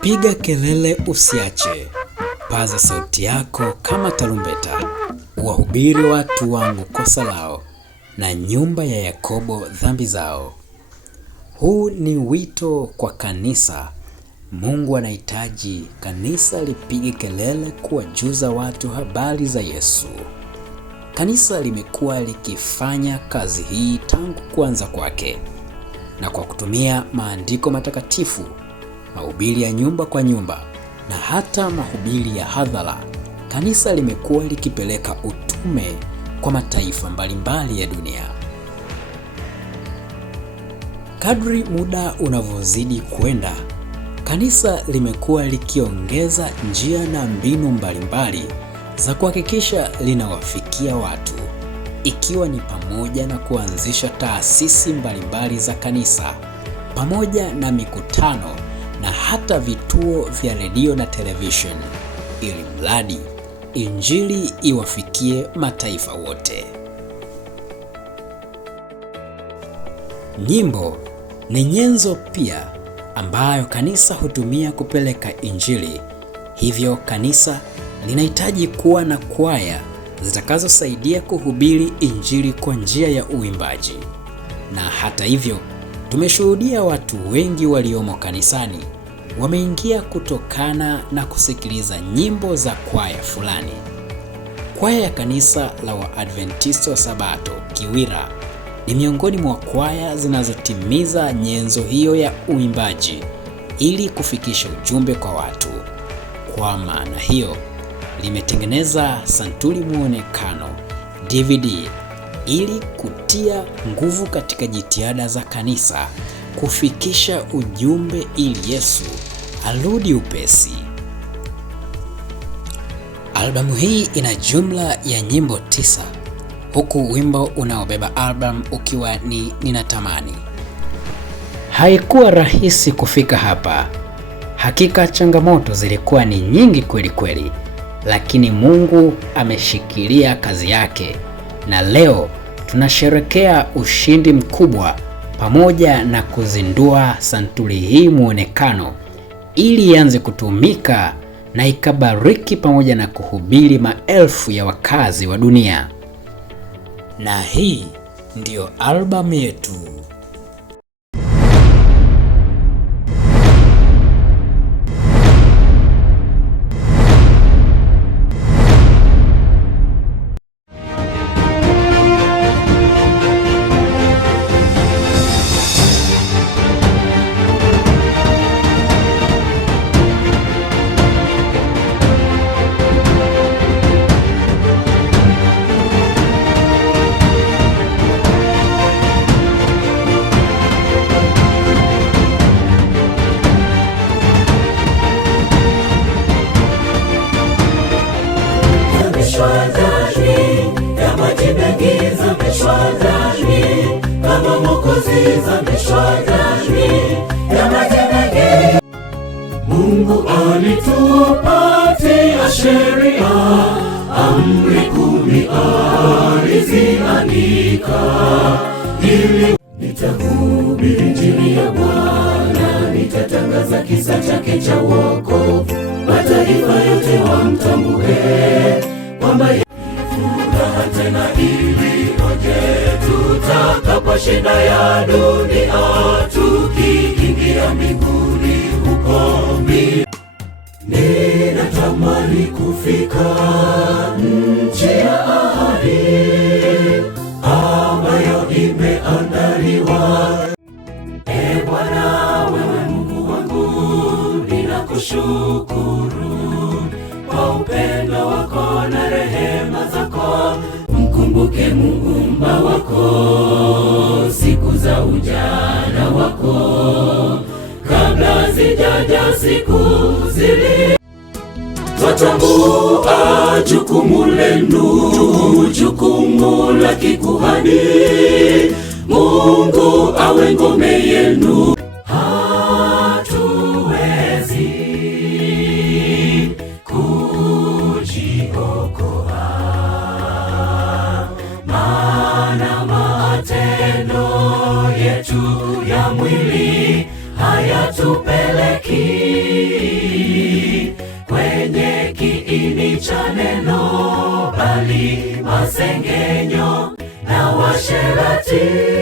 Piga kelele usiache, paza sauti yako kama tarumbeta, wahubiri watu wangu kosa lao, na nyumba ya Yakobo dhambi zao. Huu ni wito kwa kanisa. Mungu anahitaji kanisa lipige kelele kuwajuza watu habari za Yesu. Kanisa limekuwa likifanya kazi hii tangu kuanza kwake, na kwa kutumia maandiko matakatifu, mahubiri ya nyumba kwa nyumba, na hata mahubiri ya hadhara, kanisa limekuwa likipeleka utume kwa mataifa mbalimbali ya dunia. Kadri muda unavyozidi kwenda, kanisa limekuwa likiongeza njia na mbinu mbalimbali za kuhakikisha linawafikia watu, ikiwa ni pamoja na kuanzisha taasisi mbalimbali za kanisa, pamoja na mikutano na hata vituo vya redio na television, ili mradi injili iwafikie mataifa wote. Nyimbo ni nyenzo pia ambayo kanisa hutumia kupeleka injili. Hivyo kanisa linahitaji kuwa na kwaya zitakazosaidia kuhubiri injili kwa njia ya uimbaji. Na hata hivyo, tumeshuhudia watu wengi waliomo kanisani wameingia kutokana na kusikiliza nyimbo za kwaya fulani. Kwaya ya kanisa la Waadventista wa Sabato Kiwira ni miongoni mwa kwaya zinazotimiza nyenzo hiyo ya uimbaji ili kufikisha ujumbe kwa watu. Kwa maana hiyo, limetengeneza santuri muonekano DVD ili kutia nguvu katika jitihada za kanisa kufikisha ujumbe ili Yesu arudi upesi. Albamu hii ina jumla ya nyimbo 9, huku wimbo unaobeba albamu ukiwa ni Ninatamani. Haikuwa rahisi kufika hapa. Hakika changamoto zilikuwa ni nyingi kweli kweli, lakini Mungu ameshikilia kazi yake, na leo tunasherekea ushindi mkubwa pamoja na kuzindua santuri hii muonekano ili ianze kutumika na ikabariki pamoja na kuhubiri maelfu ya wakazi wa dunia. Na hii ndiyo albamu yetu. Mungu alitupatia sheria, amri 10 aliziandika, ili nitahubiri injili ya Bwana, nitatangaza kisa chake cha wokovu, mataifa yote wamtambue, kwamba furaha tena ilioje tutakaposhinda ya dunia, tukiingia mbinguni huko mbinguni. Ninatamani kufika nchi ya ahadi ambayo imeandaliwa. Ee Bwana, wewe Mungu wangu, ninakushukuru kwa upendo wako na rehema zako. Mkumbuke Muumba wako siku za ujana wako, kabla zijaja siku zili. Twatambua jukumu lenu, jukumu la kikuhani. Mungu awe ngome yenu. Hatuwezi kujiokoa, maana matendo yetu ya mwili hayatupeleki kiini cha neno, bali masengenyo na uasherati.